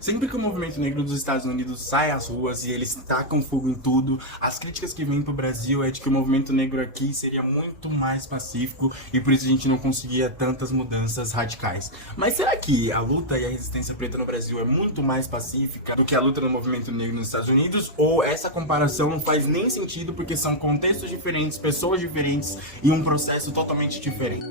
Sempre que o movimento negro dos Estados Unidos sai às ruas e eles tacam fogo em tudo, as críticas que vêm pro Brasil é de que o movimento negro aqui seria muito mais pacífico e por isso a gente não conseguia tantas mudanças radicais. Mas será que a luta e a resistência preta no Brasil é muito mais pacífica do que a luta no movimento negro nos Estados Unidos? Ou essa comparação não faz nem sentido porque são contextos diferentes, pessoas diferentes e um processo totalmente diferente?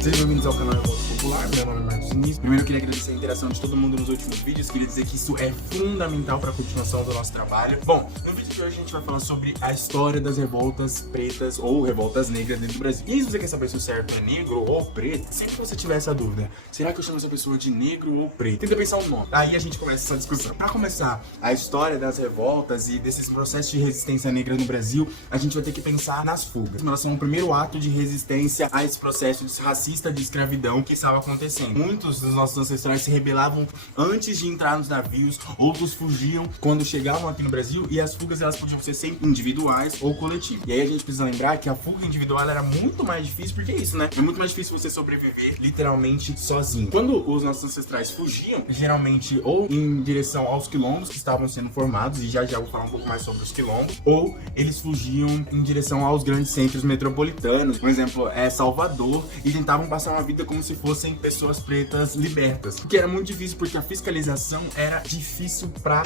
Sejam bem-vindos ao canal Revolta Popular, meu nome é Marcos Diniz. Primeiro eu queria agradecer a interação de todo mundo nos últimos vídeos, queria dizer que isso é fundamental para a continuação do nosso trabalho. Bom, no vídeo de hoje a gente vai falar sobre a história das revoltas pretas ou revoltas negras dentro do Brasil. E se você quer saber se o certo é negro ou preto, sempre que você tiver essa dúvida, será que eu chamo essa pessoa de negro ou preto? Tenta pensar um nome, aí a gente começa essa discussão. Para começar a história das revoltas e desses processos de resistência negra no Brasil, a gente vai ter que pensar nas fugas. Elas são o primeiro ato de resistência a esse processo de racismo de escravidão que estava acontecendo. Muitos dos nossos ancestrais se rebelavam antes de entrar nos navios, outros fugiam quando chegavam aqui no Brasil, e as fugas elas podiam ser sempre individuais ou coletivas. E aí a gente precisa lembrar que a fuga individual era muito mais difícil, porque é isso, né? É muito mais difícil você sobreviver literalmente sozinho. Quando os nossos ancestrais fugiam, geralmente ou em direção aos quilombos que estavam sendo formados, e já vou falar um pouco mais sobre os quilombos, ou eles fugiam em direção aos grandes centros metropolitanos, por exemplo, Salvador, e tentavam passar uma vida como se fossem pessoas pretas libertas. O que era muito difícil porque a fiscalização era difícil pra...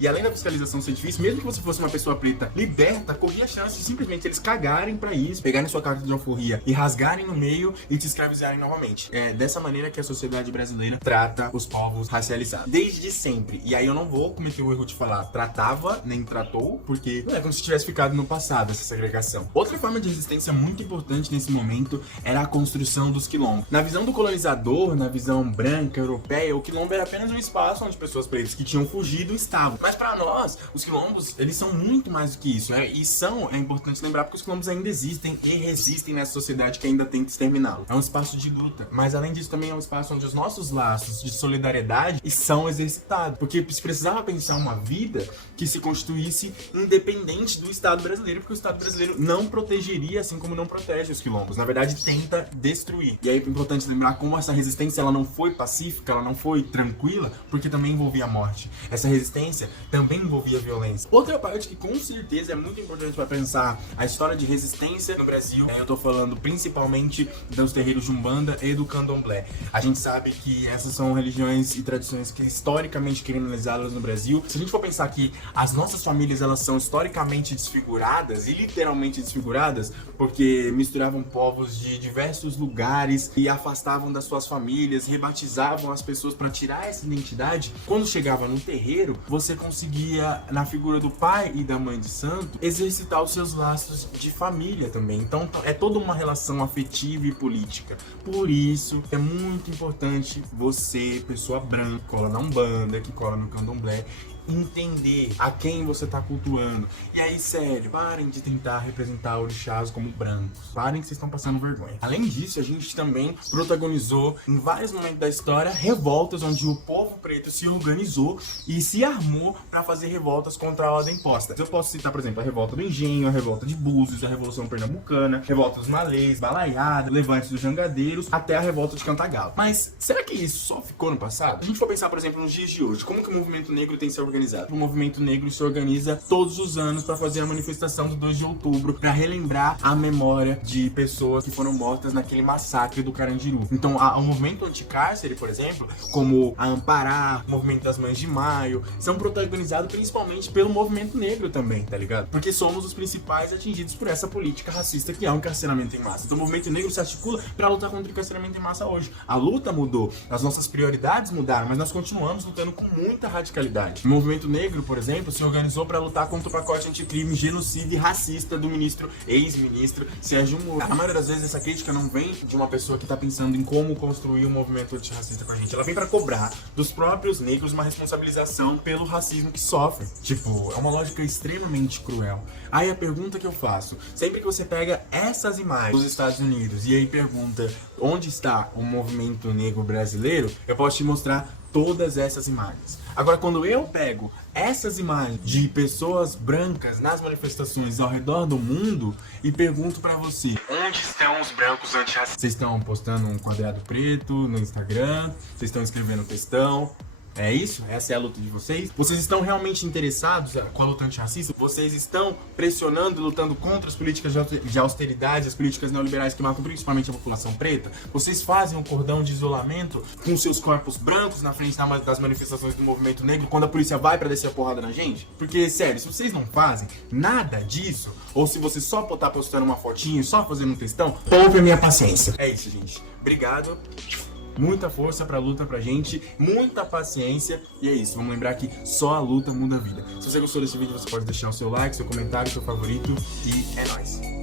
E além da fiscalização ser difícil, mesmo que você fosse uma pessoa preta liberta, corria a chance de simplesmente eles cagarem pra isso, pegarem sua carta de alforria e rasgarem no meio e te escravizarem novamente. É dessa maneira que a sociedade brasileira trata os povos racializados. Desde sempre. E aí eu não vou cometer o erro de falar tratava, nem tratou, porque não é como se tivesse ficado no passado essa segregação. Outra forma de resistência muito importante nesse momento era a construção dos quilombos. Na visão do colonizador, na visão branca, europeia, o quilombo era apenas um espaço onde pessoas pretas que tinham fugido estavam. Mas para nós, os quilombos, eles são muito mais do que isso, né? E é importante lembrar porque os quilombos ainda existem e resistem nessa sociedade que ainda tenta exterminá-lo. É um espaço de luta, mas além disso também é um espaço onde os nossos laços de solidariedade são exercitados. Porque se precisava pensar uma vida que se constituísse independente do Estado brasileiro, porque o Estado brasileiro não protegeria assim como não protege os quilombos. Na verdade, tenta destruir. E aí é importante lembrar como essa resistência ela não foi pacífica, ela não foi tranquila, porque também envolvia a morte. Essa resistência também envolvia violência. Outra parte que com certeza é muito importante para pensar a história de resistência no Brasil, eu tô falando principalmente dos terreiros de Umbanda e do Candomblé. A gente sabe que essas são religiões e tradições que historicamente criminalizadas no Brasil. Se a gente for pensar que as nossas famílias elas são historicamente desfiguradas e literalmente desfiguradas, porque misturavam povos de diversos lugares e afastavam das suas famílias, rebatizavam as pessoas para tirar essa identidade, quando chegava no terreiro, você conseguia, na figura do pai e da mãe de santo, exercitar os seus laços de família também. Então é toda uma relação afetiva e política. Por isso é muito importante você, pessoa branca, que cola na Umbanda, que cola no Candomblé, entender a quem você tá cultuando. E aí, sério, parem de tentar representar orixás como brancos. Parem que vocês estão passando vergonha. Além disso, a gente também protagonizou em vários momentos da história revoltas onde o povo preto se organizou e se armou para fazer revoltas contra a ordem imposta. Eu posso citar, por exemplo, a revolta do Engenho, a revolta de Búzios, a Revolução Pernambucana, a revolta dos Malês, Balaiada, Levantes dos Jangadeiros, até a revolta de Cantagalo. Mas será que isso só ficou no passado? A gente for pensar, por exemplo, nos dias de hoje, como que o movimento negro tem se organizado? O movimento negro se organiza todos os anos para fazer a manifestação do 2 de outubro, para relembrar a memória de pessoas que foram mortas naquele massacre do Carandiru. Então, o movimento anticárcere, por exemplo, como a Ampará, o movimento das Mães de Maio, são protagonizados principalmente pelo movimento negro também, tá ligado? Porque somos os principais atingidos por essa política racista que é o encarceramento em massa. Então, o movimento negro se articula para lutar contra o encarceramento em massa hoje. A luta mudou, as nossas prioridades mudaram, mas nós continuamos lutando com muita radicalidade. O movimento negro, por exemplo, se organizou para lutar contra o pacote anticrime, genocídio e racista do ex-ministro Sérgio Moro. A maioria das vezes essa crítica não vem de uma pessoa que tá pensando em como construir um movimento antirracista com a gente. Ela vem para cobrar dos próprios negros uma responsabilização pelo racismo que sofrem. Tipo, é uma lógica extremamente cruel. Aí a pergunta que eu faço, sempre que você pega essas imagens dos Estados Unidos e aí pergunta onde está o movimento negro brasileiro, eu posso te mostrar todas essas imagens. Agora, quando eu pego essas imagens de pessoas brancas nas manifestações ao redor do mundo e pergunto pra você: onde estão os brancos antirracistas? Vocês estão postando um quadrado preto no Instagram? Vocês estão escrevendo textão? É isso? Essa é a luta de vocês? Vocês estão realmente interessados com a luta antirracista? Vocês estão pressionando, lutando contra as políticas de austeridade, as políticas neoliberais que matam principalmente a população preta? Vocês fazem um cordão de isolamento com seus corpos brancos na frente das manifestações do movimento negro quando a polícia vai pra descer a porrada na gente? Porque, sério, se vocês não fazem nada disso, ou se você só tá postando uma fotinho, só fazendo um textão, poupe a minha paciência. É isso, gente. Obrigado. Muita força pra luta pra gente, muita paciência, e é isso, vamos lembrar que só a luta muda a vida. Se você gostou desse vídeo, você pode deixar o seu like, seu comentário, seu favorito, e é nóis!